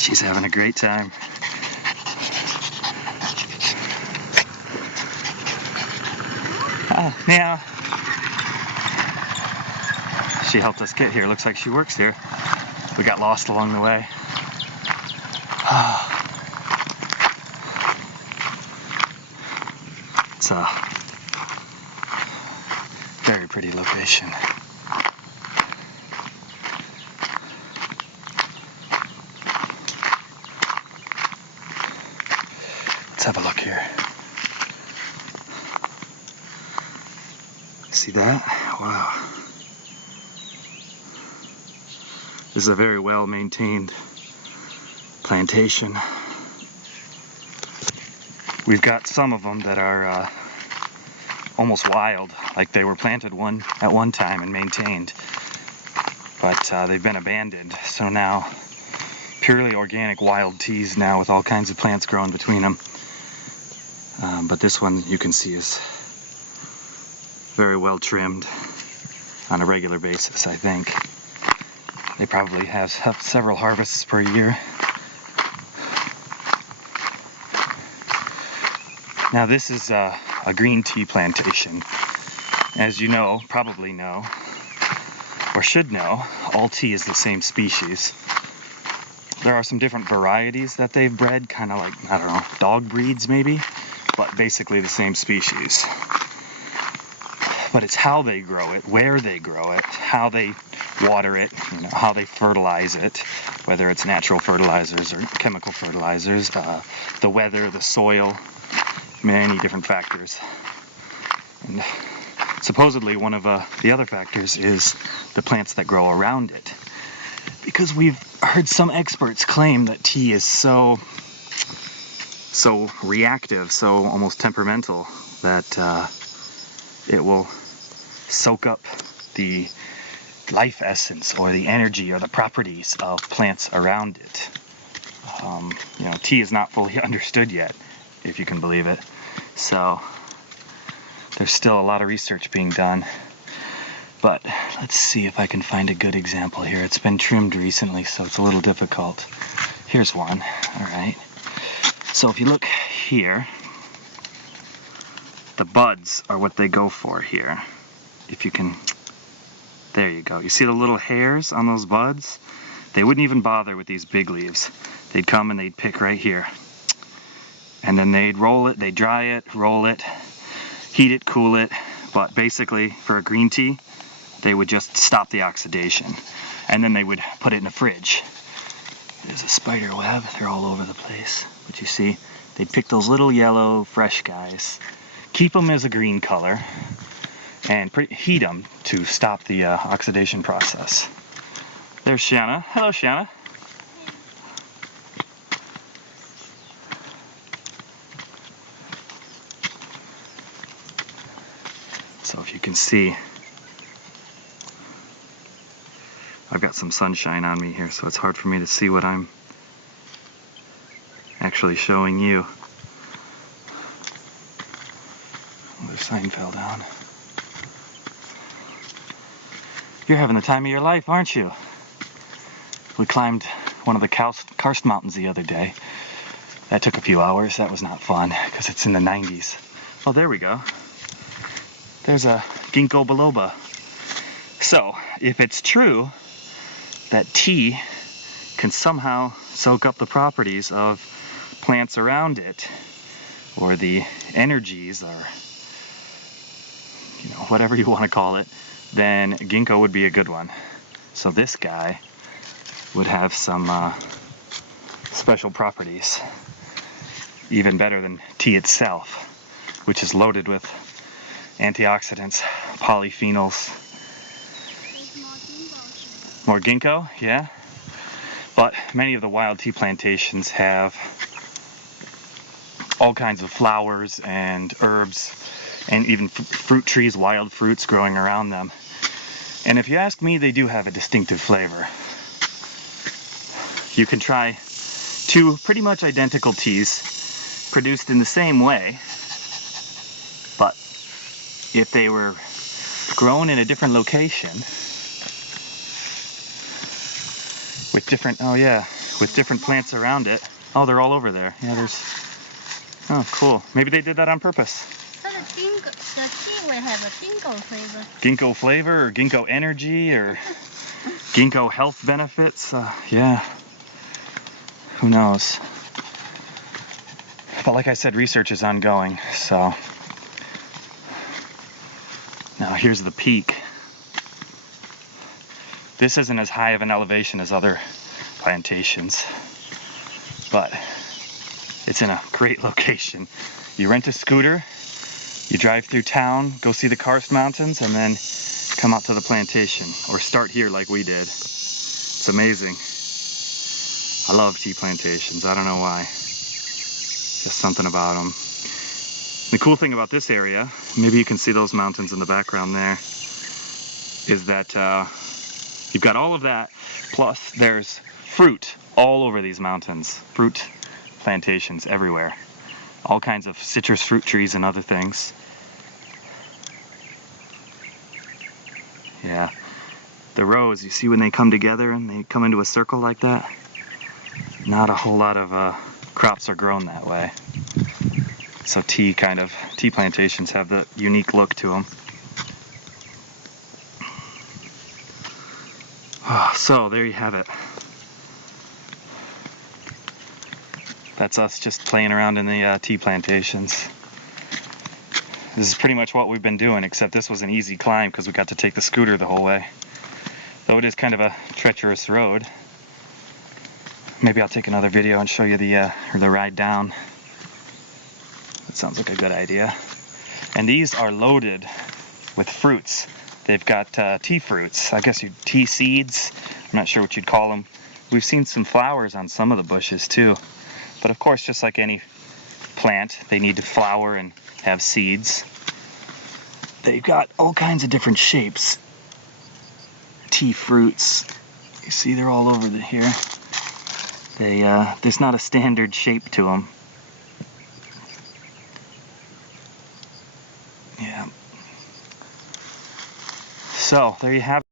She's having a great time. Yeah. She helped us get here. Looks like she works here. We got lost along the way. It's a very pretty location. Let's have a look here. See that? Wow. This is a very well maintained plantation. We've got some of them that are almost wild, like they were planted at one time and maintained, but they've been abandoned. So now purely organic wild teas now with all kinds of plants growing between them. But this one you can see is very well trimmed on a regular basis, I think. They probably have several harvests per year. Now this is a green tea plantation. As you know, probably know, or should know, all tea is the same species. There are some different varieties that they've bred, kind of like, I don't know, dog breeds maybe, but basically the same species. But it's how they grow it, where they grow it, how they water it, how they fertilize it, whether it's natural fertilizers or chemical fertilizers, the weather, the soil, many different factors. And supposedly one of the other factors is the plants that grow around it. Because we've heard some experts claim that tea is so reactive, so almost temperamental, that it will soak up the life essence or the energy or the properties of plants around it. Tea is not fully understood yet, if you can believe it. So there's still a lot of research being done. But let's see if I can find a good example here. It's been trimmed recently, so it's a little difficult. Here's one. All right. So if you look here, the buds are what they go for here. If you can, there you go. You see the little hairs on those buds? They wouldn't even bother with these big leaves. They'd come and they'd pick right here. And then they'd roll it, they'd dry it, roll it, heat it, cool it. But basically, for a green tea, they would just stop the oxidation. And then they would put it in a fridge. There's a spider web, they're all over the place. But you see, they'd pick those little yellow, fresh guys, keep them as a green color, and heat them to stop the oxidation process. There's Shanna. Hello, Shanna. So if you can see, I've got some sunshine on me here, so it's hard for me to see what I'm actually showing you. Their sign fell down. You're having the time of your life, aren't you? We climbed one of the karst mountains the other day. That took a few hours. That was not fun because it's in the 90s. Oh, there we go. There's a ginkgo biloba. So, if it's true that tea can somehow soak up the properties of plants around it, or the energies, or whatever you want to call it, then ginkgo would be a good one. So this guy would have some special properties, even better than tea itself, which is loaded with antioxidants, polyphenols. More ginkgo, yeah. But many of the wild tea plantations have all kinds of flowers and herbs and even fruit trees, wild fruits growing around them. And if you ask me, they do have a distinctive flavor. You can try two pretty much identical teas produced in the same way, but if they were grown in a different location with different, with different plants around it. Oh, they're all over there. Yeah, there's... Oh, cool. Maybe they did that on purpose. So the tea will have a ginkgo flavor. Ginkgo flavor or ginkgo energy or ginkgo health benefits. Yeah. Who knows? But like I said, research is ongoing, so... Now here's the peak. This isn't as high of an elevation as other plantations, but it's in a great location. You rent a scooter, you drive through town, go see the karst mountains, and then come out to the plantation, or start here like we did. It's amazing. I love tea plantations. I don't know why. Just something about them. The cool thing about this area, maybe you can see those mountains in the background there, is that you've got all of that, plus there's fruit all over these mountains. Fruit plantations everywhere. All kinds of citrus fruit trees and other things. Yeah. The rows, you see when they come together and they come into a circle like that? Not a whole lot of crops are grown that way. So tea plantations have the unique look to them. So there you have it. That's us just playing around in the tea plantations. This is pretty much what we've been doing, except this was an easy climb because we got to take the scooter the whole way. Though it is kind of a treacherous road. Maybe I'll take another video and show you the ride down. That sounds like a good idea. And these are loaded with fruits. They've got tea fruits, I guess tea seeds. I'm not sure what you'd call them. We've seen some flowers on some of the bushes too. But of course, just like any plant, they need to flower and have seeds. They've got all kinds of different shapes. Tea fruits. You see they're all over here. There's not a standard shape to them. Yeah. So, there you have it.